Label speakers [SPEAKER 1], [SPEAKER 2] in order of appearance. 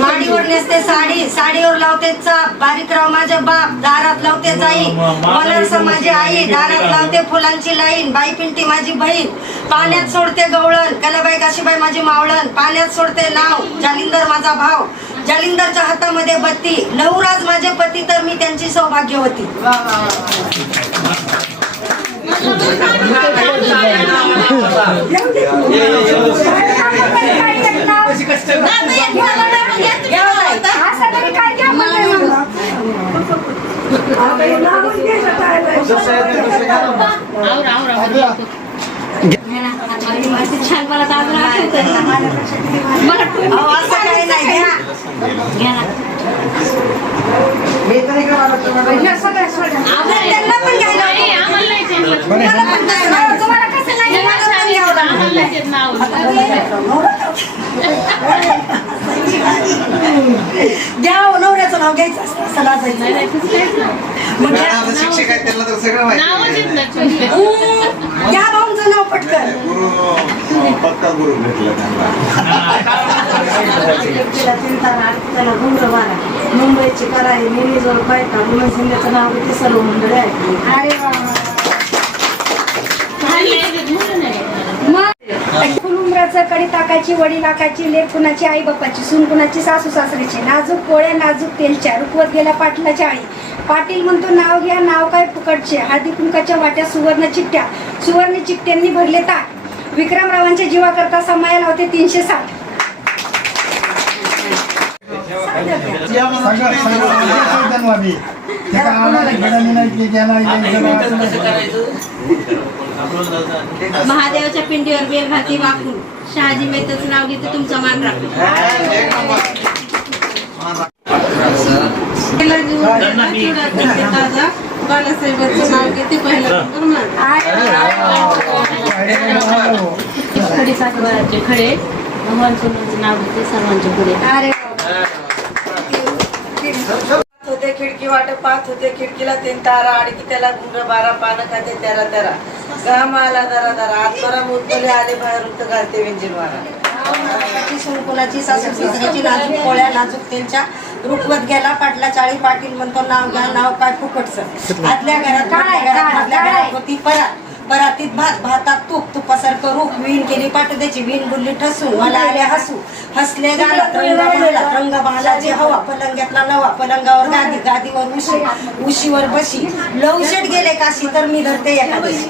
[SPEAKER 1] माडीवर नेसते साडी साडीवर लावते चाप बारीकराव माझे बाप दारात लावते जाई. मलरस माझी आई दारात लावते फुलांची लाईन बाई पिंटी माझी बहीण. पाण्यात सोडते गवळण कलाबाई काशीबाई माझी मावळण. पाण्यात सोडते नाव जालिंदर माझा भाव. जालिंदरच्या हातामध्ये बत्ती. नवराज माझे पती तर मी त्यांची सौभाग्यवती
[SPEAKER 2] छान मला देत नाव.
[SPEAKER 1] घ्या हो, नवऱ्याचं नाव घ्यायचं असतं सला जायचं
[SPEAKER 3] मॅडम, शिक्षक आहेत त्यांना तर सगळं माहिती
[SPEAKER 1] घ्या भाऊंचं नाव पटकन.
[SPEAKER 3] गुरु पक्का गुरु भेटला त्यांना.
[SPEAKER 4] मुंबईची कराई मिनीजवळ बायका म्हणून शिंदेचं नाव ते सर्व मंडळी आहे
[SPEAKER 5] कडी ताकाची वडी लाखाची लेक कुणाची आई बापाची सून कुणाची सासू सासऱ्याची नाजूक पोळ्या नाजूक तेलच्या रुकवत गेल्या पाटलाच्या आई. पाटील म्हणतो नाव घ्या नाव काय फुकटचे? हळदी कुंकाच्या वाट्या सुवर्ण चिठ्ठ्या. सुवर्ण चिठ्ठ्यांनी भरले ताट विक्रमरावांच्या जीवाकरता समाया लावते तीनशे साठ.
[SPEAKER 2] महादेवाच्या पिंडीवर बेल घाती वाकून. शहाजी मेहताचं नाव घेते तुमचा मान राखून
[SPEAKER 3] एक नंबर
[SPEAKER 2] बालासाहेबांचं नाव घेते पहिला खडे सासरवाचे खडे भगवान सोनाचं नाव घेते सर्वांच्या पुढे.
[SPEAKER 5] अरे
[SPEAKER 4] पाहत होते खिडकी वाट पाहत होते खिडकीला तीन तारा आणखी त्याला गुंड बारा पानं खाते तेरा तेरा. घाम आला दरा दरा आत्मरा मुतले आले बाहेर उत घालते विंजीर मारा.
[SPEAKER 1] कुणाची सासू सासऱ्याची नाजूक पोळ्या नाजूक त्यांच्या रुकवत गेला. पाटला चाळी पाटील म्हणतो नाव घ्या नाव काय फुकटचं. आदल्या घरात काय होती परात. परातीत भात भातात तूप तुपासारखं रूप विण केली पाटद्याची विण बुल्ली ठसून मला आले हसू. हसले गाला रंग बहालाची हवा पलंग्यातला नवा पलंगावर गादी गादीवर उशी उशीवर बशी. लवशेट गेले काशी तर मी धरते एकादशी